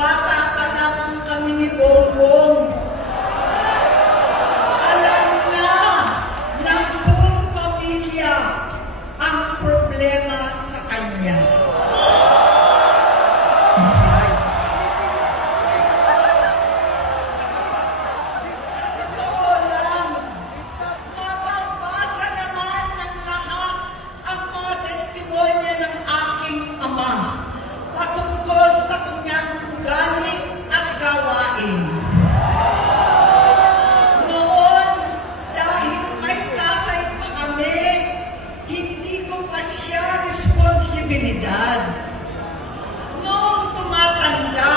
Bata pa lang kami ni Bongbong. Alam na ng buong pamilya ang problema sa kanya. Noong tumatanda,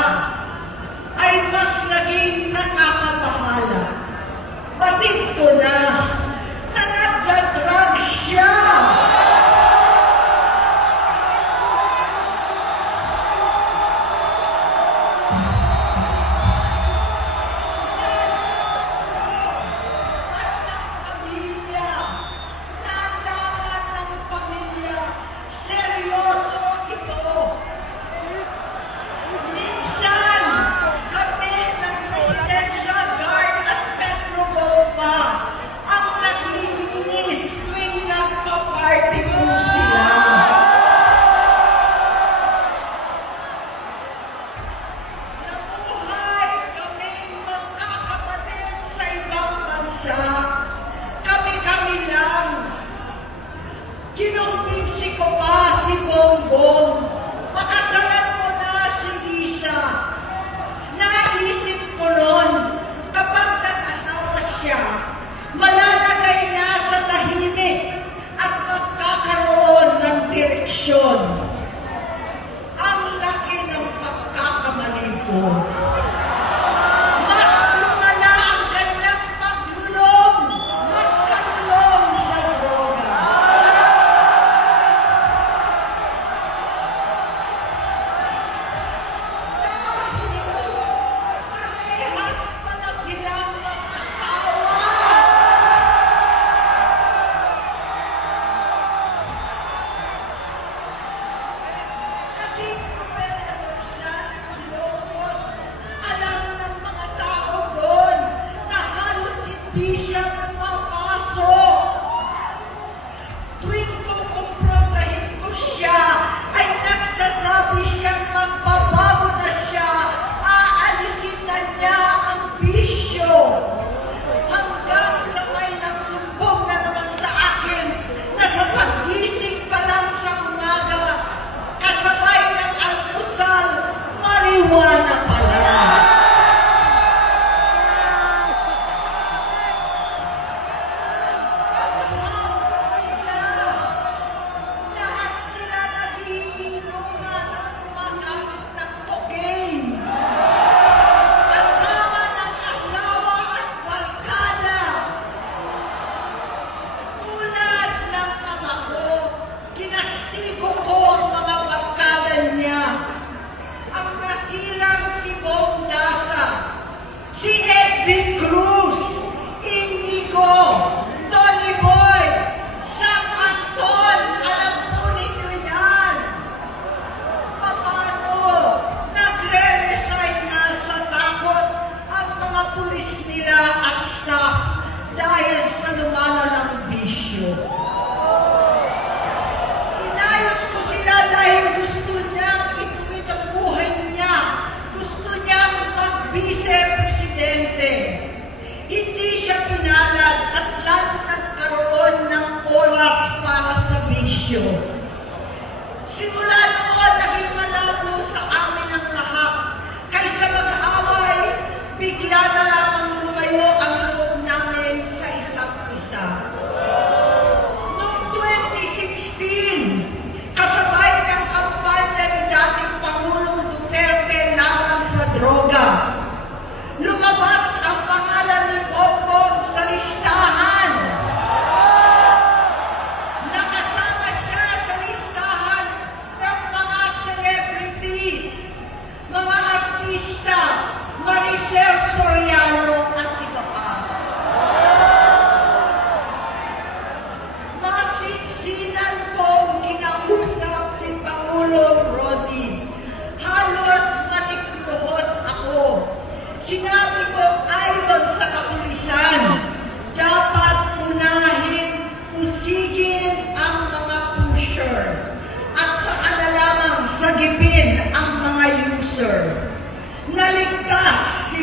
ay mas naging nakakabahala. Batid ko na nagdadrag siya. Kinumbinsi ko pa si Bongbong, pakasalan mo na si Lisa. Naisip ko noon, kapag nag-asawa siya, malalagay na sa tahimik at magkakaroon ng direksyon. Ang laki ng pagkakamali ko.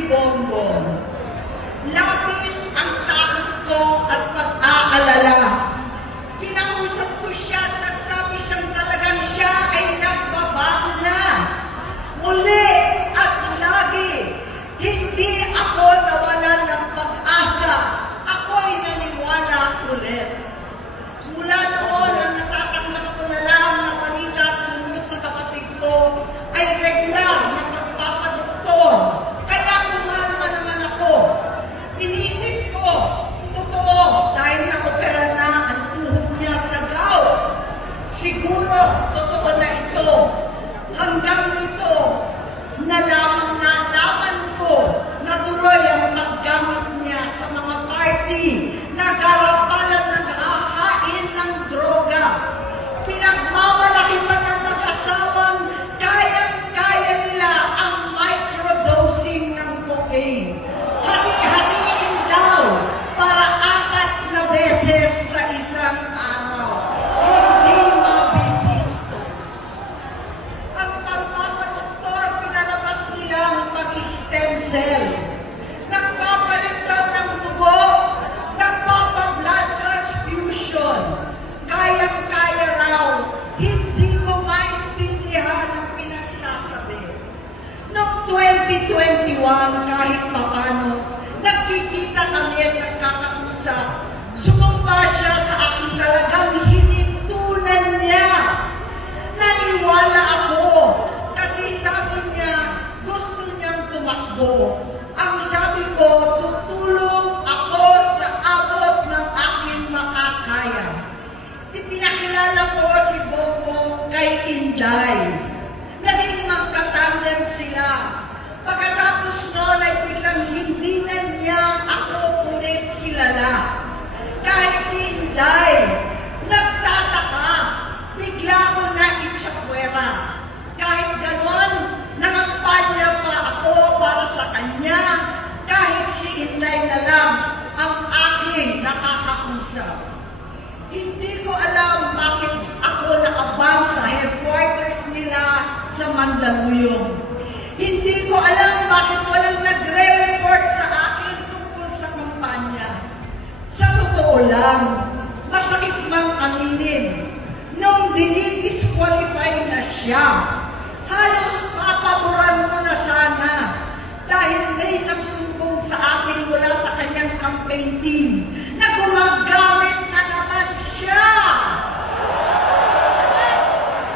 si Bongbong. Labis ang takot ko at pag-aalala. Kinausap ko siya at nagsabi siyang talagang siya ay nagbabago na. Muli at lagi, hindi ako nawalan ng pag-asa. Ako'y naniwala ulit. Mula noon ang natatanggap ko na lang na balita tungkol sa kapatid ko ay regular na pagpapadoktor. Kaya kumalma naman ako. Inisip ko, totoo, dahil na-opera na ang tuhod niya sa gout. Siguro, totoo na ito. Hanggang nito, nalaman ko na tuloy ang paggamit niya sa mga party na garapalan ng hahain ng droga. Pinagmamalaki pa ng mag-asawang kayang-kaya nila ang microdosing ng cocaine. Hari-hariin daw para 4 na beses sa isang araw. Hindi mabibisto. Ang pagpapadoktor, pinalabas nila ang pag-stem cell. Nagpapalit daw ng dugo, nagpapa-blood transfusion. Kayang-kaya raw. Hindi ko maintindihan ang pinagsasabi. Noong 2021, kahit papano, nagkikita kami at nagkakausap. Sumumpa siya sa akin talagang hinintunan niya. Naniwala ako kasi sabi niya gusto niyang tumakbo. Ang sabi ko, tutulong ako sa abot ng aking makakaya. Ipinakilala ko si Bongbong kay Inday. Naging magkatandem sila. Pagkatapos noon ay biglang hindi na niya ako ulit kilala. Kahit si Inday, nagtataka, bigla ko na itsakwera. Kahit ganon, nangampanya pa ako para sa kanya, kahit si Inday na lang ang aking nakakausap. Hindi ko alam bakit ako nakabang sa headquarters nila sa Mandaluyong. Hindi ko alam bakit walang nagre-report sa akin tungkol sa kampanya. Sa totoo lang, masakit mang aminin, nung dinidisqualify na siya, halos papaboran ko na sana dahil may nagsumbong sa akin mula sa kanyang campaign team na gumagamit na naman siya.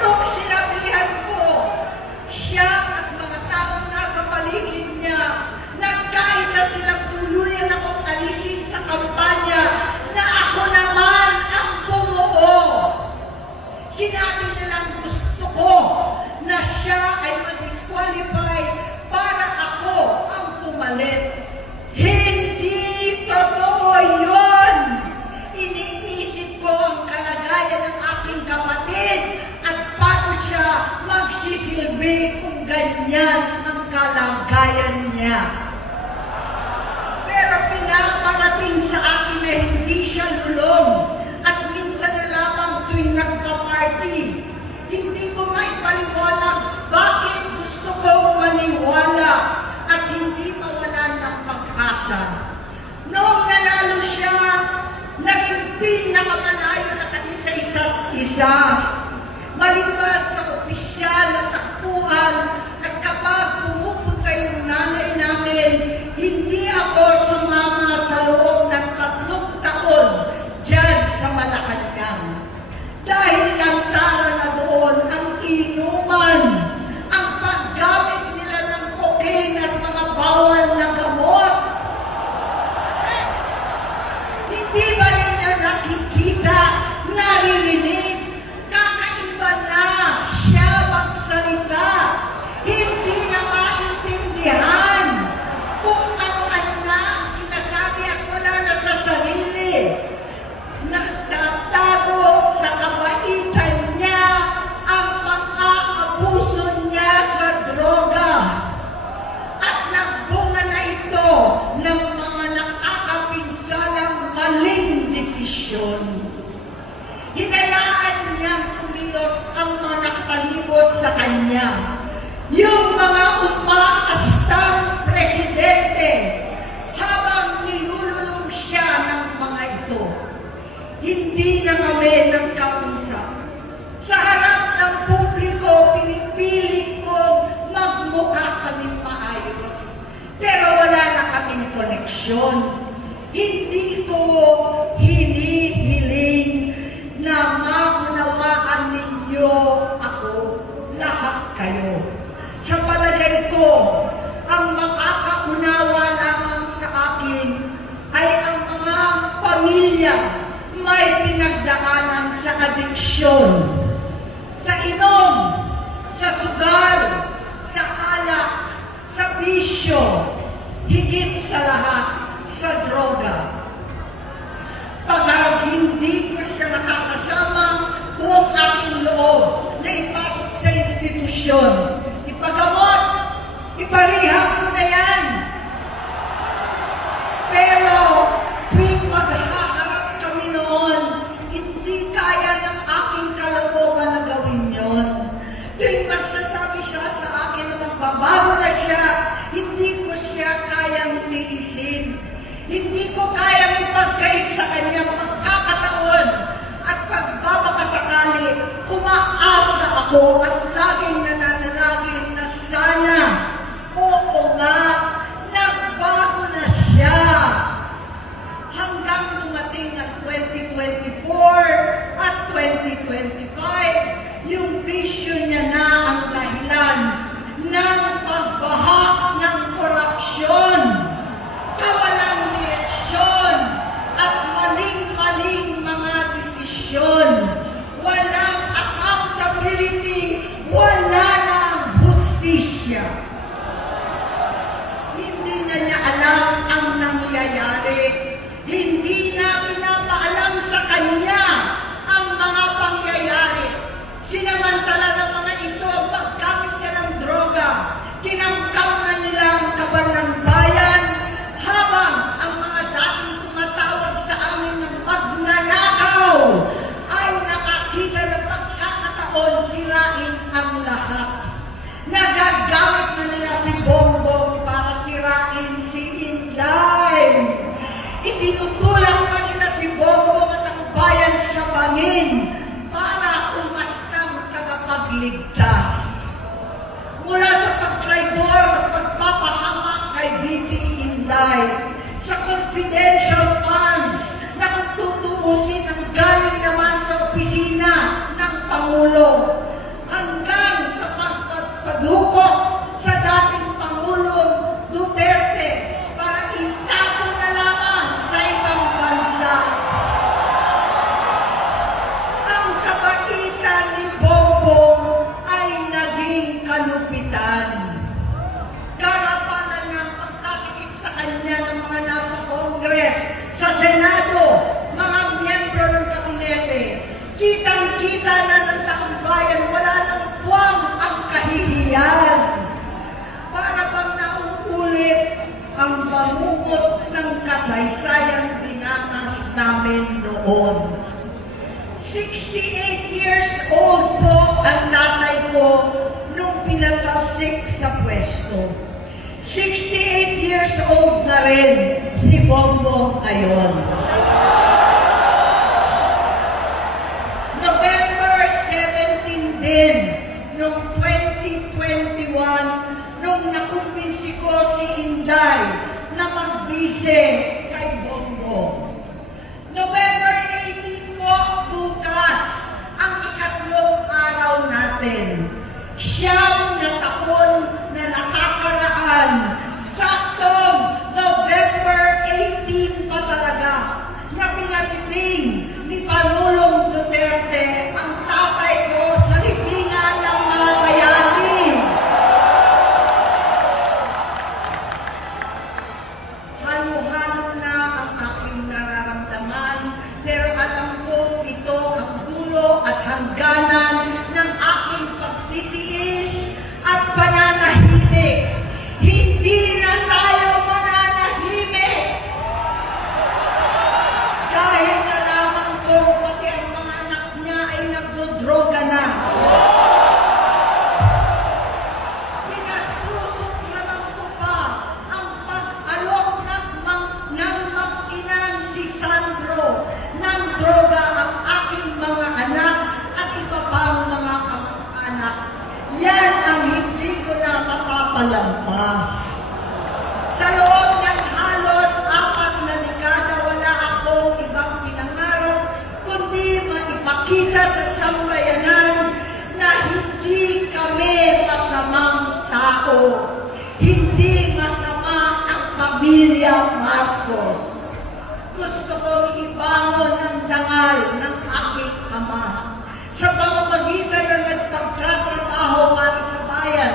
Nung sinabihan ko, siya at mga taong nasa paligid niya, nagkaisa silang tuluyan akong alisin sa kampanya na ako naman ang bumuo. Sinabi nilang gusto ko na siya ay mag-disqualify para ako ang pumalit. Hindi totoo yun! Iniisip ko ang kalagayan ng aking kapatid at paano siya magsisilbi kung ganyan ang kalagayan niya. Pero pinaparating sa akin na hindi siya lulong at minsan na lamang tuwing nagpa-party. Hindi ko maipaliwanag bakit gusto kong maniwala at hindi mawalan ng pag-asa. Noong nanalo siya, naging pinakamalayo na kami sa isa't isa. Maliban sa opisyal na takbuhan at kapag pumupunta yung nanay namin, hindi ako sumama sa loob ng 3 taon dyan sa Malacanang. Dahil lantaran na doon ang inuman, ang paggamit nila ng cocaine at mga bawal na gamot. Hindi ba nila nakikita, naririnig, kakaiba na koreksyon. Hindi ko hinihiling na maunawaan ninyo ako, lahat kayo. Sa palagay ko, ang makakaunawa lamang sa akin ay ang mga pamilya may pinagdaanan sa adiksyon, sa inom, sa sugal, sa alak, sa bisyo, higit sa lahat, sa droga. Pag hindi ko siya nakakasama, buong aking loob na ipasok sa institusyon. Ipagamot, iparihab ko na yan. Pero tuwing maghaharap kami noon, hindi kaya ng aking kalooban na gawin yon. Tuwing magsasabi siya sa akin na magbabago na siya, hindi ko siya kayang tiisin. Hindi ko kayang ipagkait sa kanya pagkakataon at pagbabakasakali, umaasa ako at laging nananalangin na sana, oo nga, nagbago na siya. Hanggang dumating ang 2024 at 2025, yung bisyo niya na ang dahilan ng pagbahak ng korupsyon, kawalang direksyon, at maling-maling mga desisyon. Walang accountability, wala na ang hustisya. Hindi na niya alam ang nangyayari. Hindi na pinapaalam sa kanya ang mga pangyayari. Sinamantala ng mga ito ang paggamit niya ng droga. Kinangkam na nila ang kaban ng bayan, habang ang mga dating tumatawag sa amin ng magnanakaw ay nakakita ng pagkakataon sirain ang lahat. Nagagamit na nila si Bongbong para sirain si Inday. Itinutulak pa nila si Bongbong at ang bayan sa bangin para umastang tagapagligtas. Mula sa pagtraidor at pagpapahamak kay VP Inday, sa confidential funds na tutuusin ang galing naman sa opisina ng Pangulo, hanggang sa pagpadukot sa dating Pangulong Duterte para itago na lamang sa ibang bansa. Ang kabaitan ni Bongbong ay naging kalupitan. Karapalan ng pagtatakip sa kanya ng mga nasa Congress, sa Senado, mga miyembro ng kabinete. Kitang-kita na ng taong bayan, wala nang puwang ang kahihiyan. Para bang nauulit ang bangungot ng kasaysayang dinanas namin noon. 68 years old po ang tatay ko nung pinatalsik sa pwesto. 68 years old na rin si Bongbong ngayon. November 17 din, noong 2021, nung nakumbinsi ko si Inday na magbise kay Bongbong. November 18 po, bukas, ang ikatlong araw natin. Siyam na taon na nakakaraan, saktong November 18 pa talaga, na pinatiting ni Pangulong Duterte ang tatay ko sa libingan ng mga bayani. Halo-halo na ang aking nararamdaman, pero alam ko ito ang dulo at hangganan ng aking pagtitiis at pananahimik. Hindi na tayo mananahimik. Dahil nalaman ko pati ang mga anak niya ay nagdodroga na. Pinasusok naman ko pa ang pag-alok ng mag-inang si Sandro ng droga ang aking mga anak at iba pang mga kamag-anak. Yan ang hindi ko na mapapalampas. Sa loob ng halos ako. Hindi masama ang pamilya Marcos. Gusto kong ibangon ang dangal ng aking ama. Sa pamamagitan ng nagpagtatrabaho para sa bayan,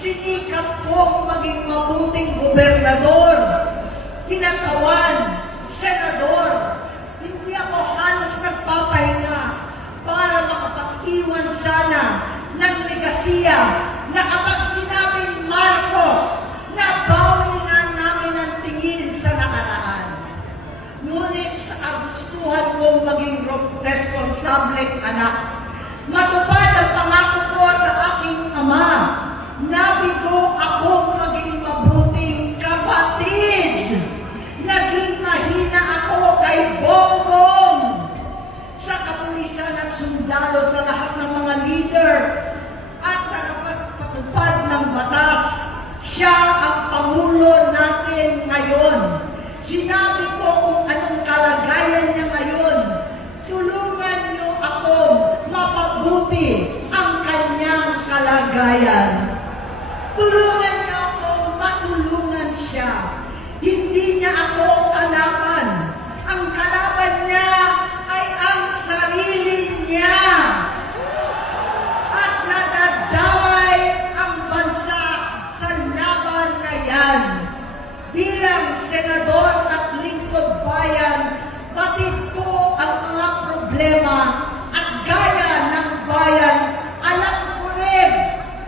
sinikap kong maging mabuting gobernador, tinatawan, senador. Hindi ako halos nagpapahinga para makapag-iwan sana ng legasiya na kapag sinabing Marcos, nabawi na namin ang tingin sa nakaraan. Ngunit sa kagustuhan kong maging responsableng anak, matupad ang pangako ko sa aking ama, nabigo akong maging mabuting kapatid. Naging mahina ako kay Bongbong. Sa kapulisan at sundalo, sa lahat ng mga leader at tagapagpatupad ng batas, siya ang Pangulo natin ngayon. Sinabi ko kung anong kalagayan niya ngayon. Tulungan niyo akong mapabuti ang kanyang kalagayan. Tulungan niyo akong matulungan siya. Hindi niya ako kalaban. Ang kalaban niya ay ang sarili niya. At nadadamay ang bansa sa laban na yan. Bilang senador at lingkod bayan, batid ko ang mga problema at gaya ng bayan, alam ko rin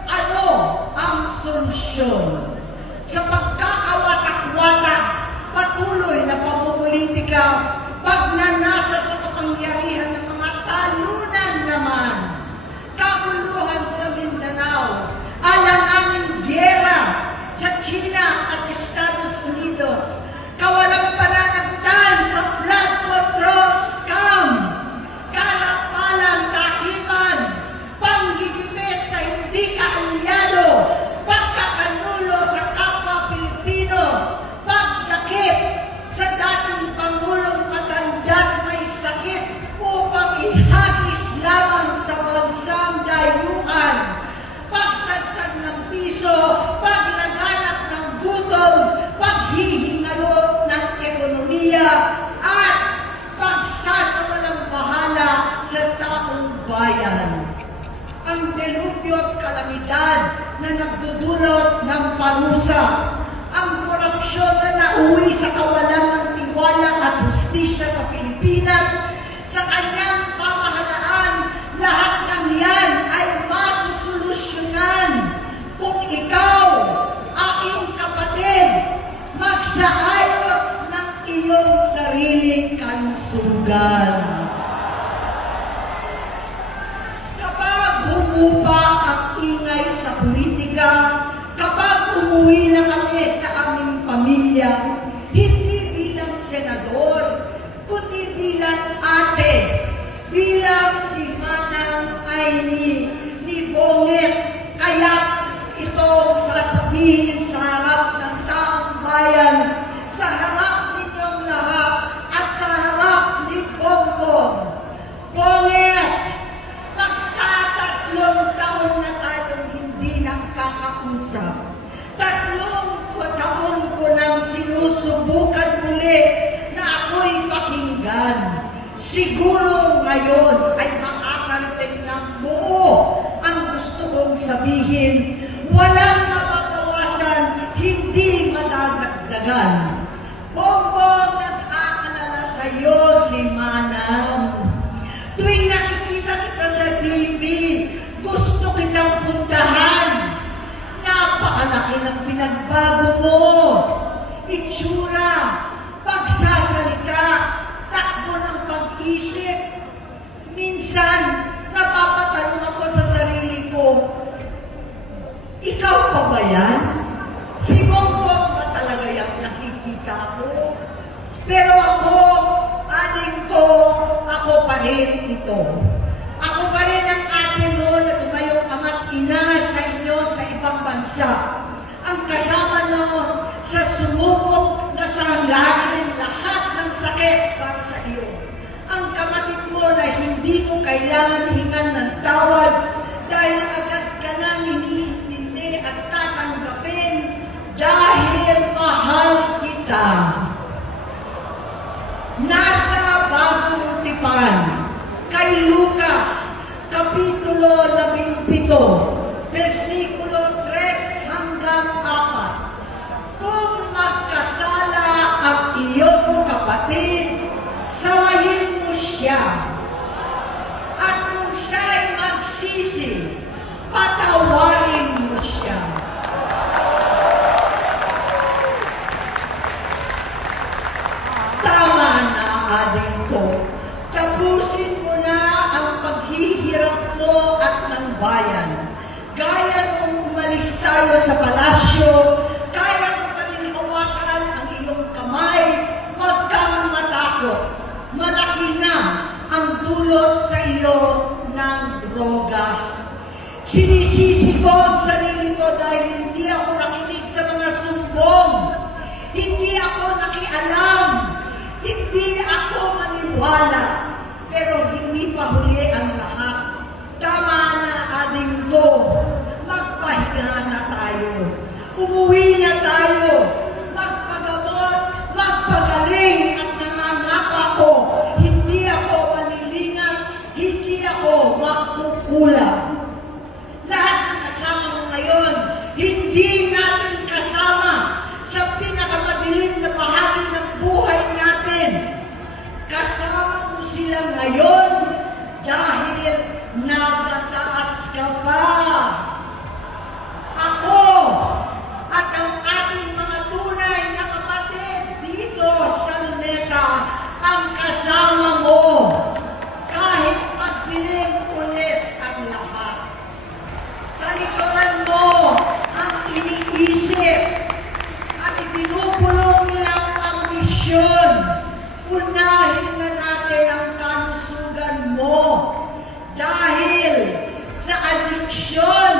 ano ang solusyon. Sa pagkakawatak-watak, patuloy na pamumulitika, pagnanasa sa kapangyarihan ng mga talunan naman, kaguluhan sa Mindanao, alanganing giyera sa China at Estados Unidos, kawalang pananagutan sa flood control scam, karapalan kahiman, panggigipit sa hindi kaalyado, pagkakanulo sa kapwa Pilipino, pagdakip sa dating Pangulong matandang may sakit upang ihagis lamang sa bansang dayuhan, pagsadsad ng piso, paglaganap ng gutom, paghihingalot ng ekonomiya, at pagsasawalang bahala sa taong bayan. Ang delubyo at kalamidad na nagdudulot ng parusa, ang korupsyon na nauwi sa kawalan ng tiwala at hustisya sa Pilipinas, sa kanyang pamahalaan, lahat ng yan ay masusolusyonan kung ikaw, aking kapatid, magsaayos ng iyong sariling kalusugan. Kapag humupa ang ingay sa politika, kapag umuwi na kami sa aming pamilya, hindi bilang senador, kundi bilang ate, bilang si Manang Aimee ni Bonget, kaya ito sasabihin sa harap ng taong bayan, sa harap ninyong lahat, at sa harap ni Bongbong. Bonget, magkatatlong taon na tayong hindi nakakausap. 3 taon ko nang sinusubukan muli na ako'y pakinggan. Siguro ngayon ay makakarating ng buo ang gusto kong sabihin. Walang mapapawasan, hindi madadagdagan. Bongbong, nag-aalala sa iyo si Manang. Tuwing nakikita kita sa TV, gusto kitang puntahan. Napakalaki ng pinagbago mo. Itsura, pagsasalita, takbo ng pag-isip. Minsan, napapatanong ako sa sarili ko, ikaw pa ba yan? Si Bongbong ba talaga yung nakikita ko? Pero ako, aling ko, ako pa rin ito. Ako pa rin ang ate mo na tumayong ama't ina sa inyo sa ibang bansa. Ang kasama no sa sumubok na sanglahin lahat ng sakit para sa iyo. Ang kapatid mo na hindi ko kailangan hingan ng tawad dahil agad ka nang iniintindi at tatanggap versikulo 3 hanggang 4. Kung magkasala ang iyong kapatid, sawayin mo siya. At kung siya'y magsisi, patawarin mo siya. Tama na, adik ko. Tapusin mo na ang paghihirap mo at ng bayan. Gaya nung umalis tayo sa palasyo, kaya mo pa rin hawakan ang iyong kamay, huwag kang matakot. Malaki na ang dulot sa iyo ng droga. Sinisisi ko ang sarili ko dahil hindi ako nakinig sa mga sumbong. Hindi ako nakialam. Hindi ako maniwala. Pero hindi pa huli ang lahat. Tama na, ading ko. Magpahinga na tayo. Umuwi na tayo. Magpagamot, magpagaling at nangangako ako. Hindi ako malilingan, hindi ako magkukulang. Lahat ng kasama mo ngayon, hindi natin kasama sa pinakamadilim na bahagi ng buhay natin. Kasama mo sila ngayon dahil nasa taas ka pa. Ako at ang ating mga tunay na kapatid dito sa Luneta ang kasama mo kahit magdilim ulit ang lahat. Talikuran mo ang iniisip at itinupulong lang ang misyon. Unahin na natin ang kalusugan mo dahil sa adiksyon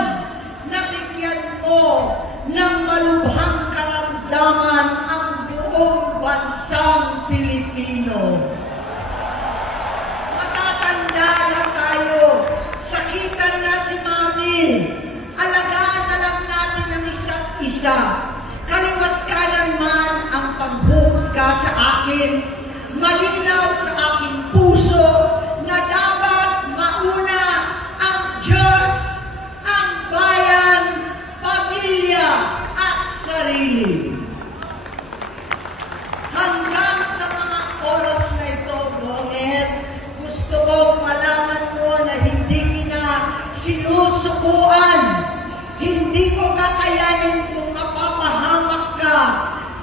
nabigyan mo ng malubhang karamdaman ang buong bansang Pilipino. Matatanda na tayo. Sakitan na si Mami. Alagaan na lang natin ang isa't isa. Kaliwat kanan man ang pagbuhusga sa akin. Malinaw sa aking puso na dapat mauna ang Diyos, ang bayan, pamilya at sarili. Hanggang sa mga oras na ito, Bonget, gusto kong malaman mo na hindi na sinusubuan. Hindi ko kakayanin kung mapapahamak ka.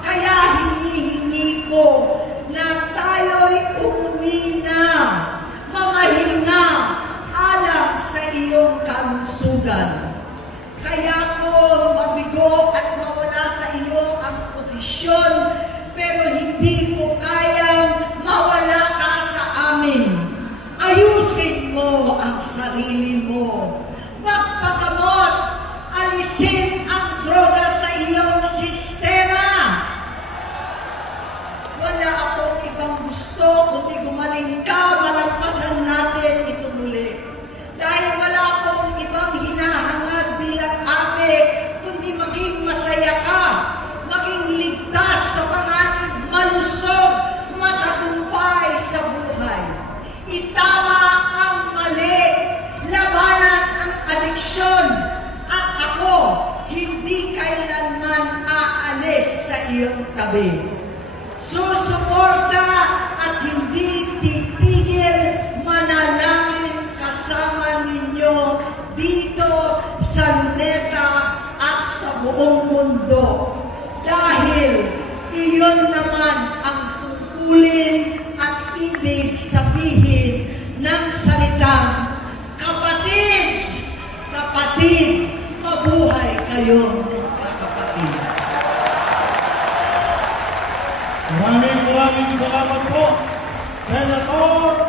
Kaya hinihingi ko na tayo'y umuwi na, mamahinga, alam sa iyong kalusugan. Kaya ko mabigo at mawala sa iyo ang posisyon, pero hindi ko kayang mawala ka sa amin. Ayusin mo ang sarili mo. Magpagamot, alisin ang droga sa iyong sistema. Wala akong ibang gusto kundi gumaling ka, malagpasan natin ito muli. Dahil wala akong ibang hinahangad bilang ate, kundi maging masaya ka, maging ligtas sa panganib, malusog, matagumpay sa buhay. Itama ang mali, labanan ang adiksyon, at ako hindi kailanman aalis sa iyong tabi. Susuporta at hindi titigil, manalangin kasama ninyo dito sa Luneta at sa buong mundo. Dahil iyon naman ang tungkulin at ibig sabihin ng salitang kapatid, kapatid, mabuhay kayong kapatid. Maraming salamat po, Senator